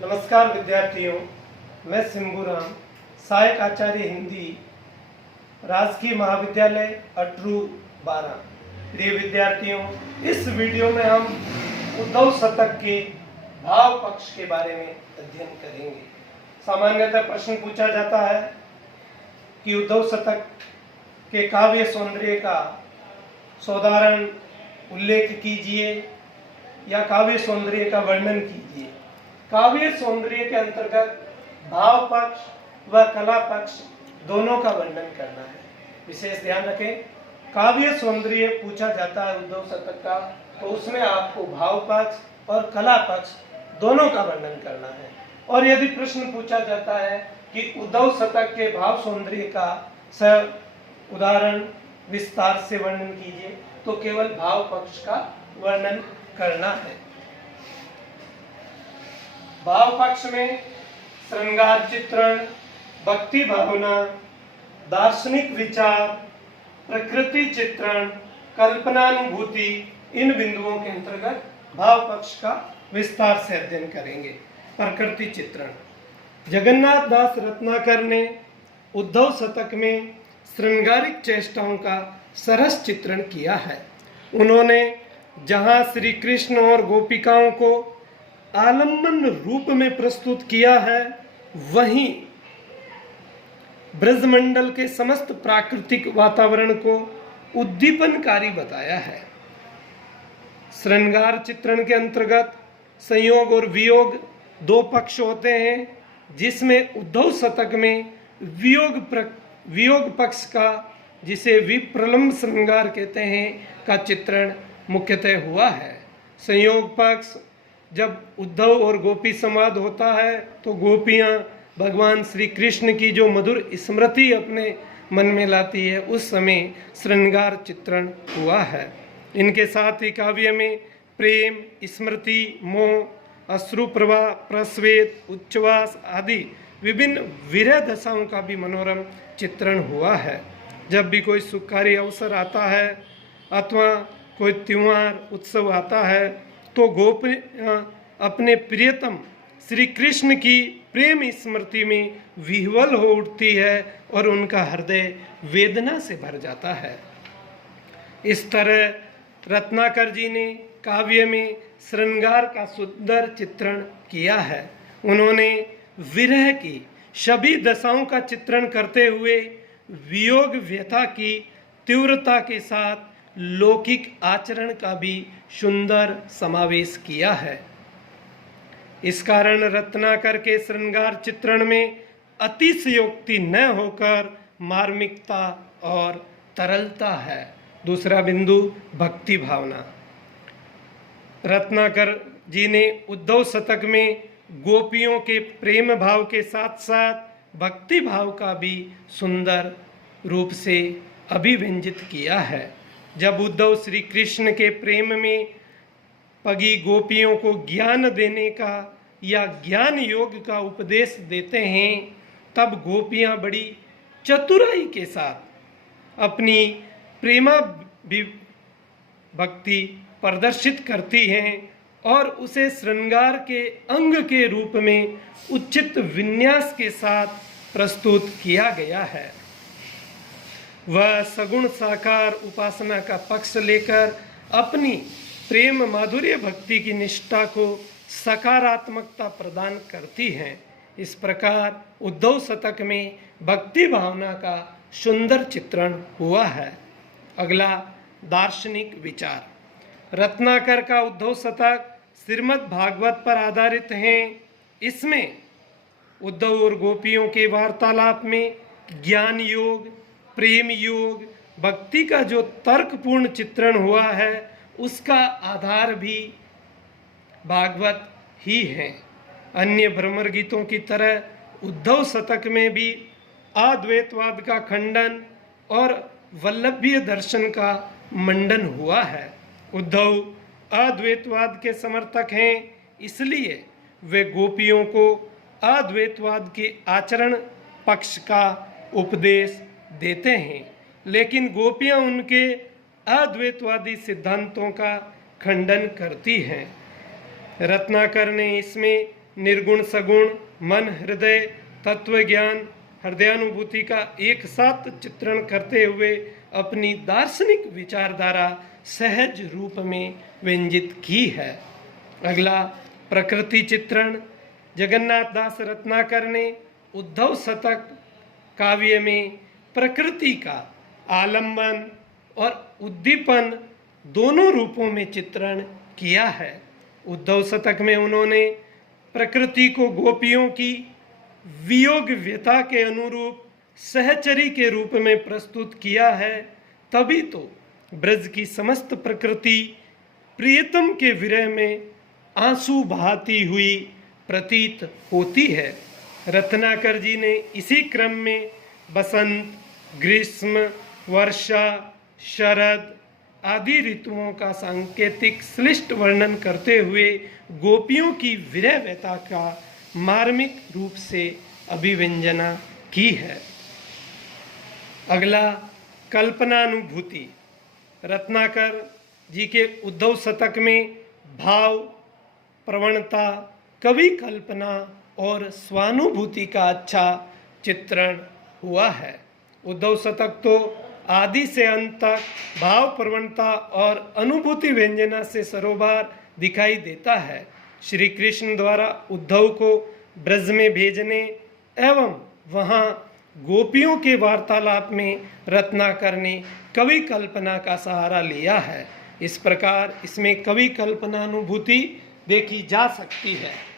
नमस्कार विद्यार्थियों, मैं सिंबूराम, सहायक आचार्य हिंदी, राजकीय महाविद्यालय अटरू 12। प्रिय विद्यार्थियों, इस वीडियो में हम उद्धव शतक के भाव पक्ष के बारे में अध्ययन करेंगे। सामान्यतः प्रश्न पूछा जाता है कि उद्धव शतक के काव्य सौंदर्य का सौदारण उल्लेख कीजिए या काव्य सौंदर्य का वर्णन कीजिए। काव्य सौंदर्य के अंतर्गत भाव पक्ष व कला पक्ष दोनों का वर्णन करना है। विशेष ध्यान रखें, काव्य सौंदर्य पूछा जाता है उद्धव शतक का, तो उसमें आपको भाव पक्ष और कला पक्ष दोनों का वर्णन करना है। और यदि प्रश्न पूछा जाता है कि उद्धव शतक के भाव सौंदर्य का उदाहरण विस्तार से वर्णन कीजिए, तो केवल भाव पक्ष का वर्णन करना है। भाव पक्ष में श्रृंगार चित्रण, भक्ति भावना, दार्शनिक विचार, प्रकृति चित्रण, कल्पनानुभूति, इन बिंदुओं के अंतर्गत भाव पक्ष का विस्तार से अध्ययन करेंगे। प्रकृति चित्रण, जगन्नाथ दास रत्नाकर ने उद्धव शतक में श्रृंगारिक चेष्टाओं का सरस चित्रण किया है। उन्होंने जहां श्री कृष्ण और गोपिकाओं को आलम्बन रूप में प्रस्तुत किया है, वहीं ब्रजमंडल के समस्त प्राकृतिक वातावरण को उद्दीपनकारी बताया है। श्रृंगार चित्रण के अंतर्गत संयोग और वियोग दो पक्ष होते हैं, जिसमें उद्धव शतक में वियोग पक्ष का, जिसे विप्रलंब श्रृंगार कहते हैं, का चित्रण मुख्यतः हुआ है। संयोग पक्ष, जब उद्धव और गोपी संवाद होता है तो गोपियां भगवान श्री कृष्ण की जो मधुर स्मृति अपने मन में लाती है, उस समय श्रृंगार चित्रण हुआ है। इनके साथ ही काव्य में प्रेम, स्मृति, मोह, अश्रु प्रवाह, प्रस्वेद, उच्छ्वास आदि विभिन्न विरह दशाओं का भी मनोरम चित्रण हुआ है। जब भी कोई सुखकारी अवसर आता है अथवा कोई त्योहार उत्सव आता है, तो गोपियाँ अपने प्रियतम श्री कृष्ण की प्रेम स्मृति में विह्वल हो उठती है और उनका हृदय वेदना से भर जाता है। इस तरह रत्नाकर जी ने काव्य में श्रृंगार का सुंदर चित्रण किया है। उन्होंने विरह की सभी दशाओं का चित्रण करते हुए वियोग व्यथा की तीव्रता के साथ लौकिक आचरण का भी सुंदर समावेश किया है। इस कारण रत्नाकर के श्रृंगार चित्रण में अतिशयोक्ति न होकर मार्मिकता और तरलता है। दूसरा बिंदु, भक्ति भावना। रत्नाकर जी ने उद्धव शतक में गोपियों के प्रेम भाव के साथ साथ भक्ति भाव का भी सुंदर रूप से अभिव्यंजित किया है। जब उद्धव श्री कृष्ण के प्रेम में पगी गोपियों को ज्ञान देने का या ज्ञान योग का उपदेश देते हैं, तब गोपियां बड़ी चतुराई के साथ अपनी प्रेमा भक्ति प्रदर्शित करती हैं और उसे श्रृंगार के अंग के रूप में उचित विन्यास के साथ प्रस्तुत किया गया है। वह सगुण साकार उपासना का पक्ष लेकर अपनी प्रेम माधुर्य भक्ति की निष्ठा को सकारात्मकता प्रदान करती हैं। इस प्रकार उद्धव शतक में भक्ति भावना का सुंदर चित्रण हुआ है। अगला, दार्शनिक विचार। रत्नाकर का उद्धव शतक श्रीमद् भागवत पर आधारित है। इसमें उद्धव और गोपियों के वार्तालाप में ज्ञान योग, प्रेम योग, भक्ति का जो तर्कपूर्ण चित्रण हुआ है, उसका आधार भी भागवत ही है। अन्य भ्रमर गीतों की तरह उद्धव शतक में भी अद्वैतवाद का खंडन और वल्लभीय दर्शन का मंडन हुआ है। उद्धव अद्वैतवाद के समर्थक हैं, इसलिए वे गोपियों को अद्वैतवाद के आचरण पक्ष का उपदेश देते हैं, लेकिन गोपियां उनके अद्वैतवादी सिद्धांतों का खंडन करती हैं। रत्नाकर ने इसमें निर्गुण सगुण, मन, हृदय, तत्व ज्ञान, हृदयानुभूति का एक साथ चित्रण करते हुए अपनी दार्शनिक विचारधारा सहज रूप में व्यंजित की है। अगला प्रकृति चित्रण। जगन्नाथ दास रत्नाकर ने उद्धव शतक काव्य में प्रकृति का आलंबन और उद्दीपन दोनों रूपों में चित्रण किया है। उद्धव शतक में उन्होंने प्रकृति को गोपियों की वियोग व्यथा के अनुरूप सहचरी के रूप में प्रस्तुत किया है। तभी तो ब्रज की समस्त प्रकृति प्रियतम के विरह में आंसू बहाती हुई प्रतीत होती है। रत्नाकर जी ने इसी क्रम में बसंत, ग्रीष्म, वर्षा, शरद आदि ऋतुओं का सांकेतिक श्लिष्ट वर्णन करते हुए गोपियों की विरह व्यथा का मार्मिक रूप से अभिव्यंजना की है। अगला कल्पनानुभूति। रत्नाकर जी के उद्धव शतक में भाव, प्रवणता, कवि कल्पना और स्वानुभूति का अच्छा चित्रण हुआ है। उद्धव शतक तो आदि से अंत तक भाव, प्रवणता और अनुभूति व्यंजना से सरोबार दिखाई देता है। श्री कृष्ण द्वारा उद्धव को ब्रज में भेजने एवं वहाँ गोपियों के वार्तालाप में रत्नाकर ने कवि कल्पना का सहारा लिया है। इस प्रकार इसमें कवि कल्पनानुभूति देखी जा सकती है।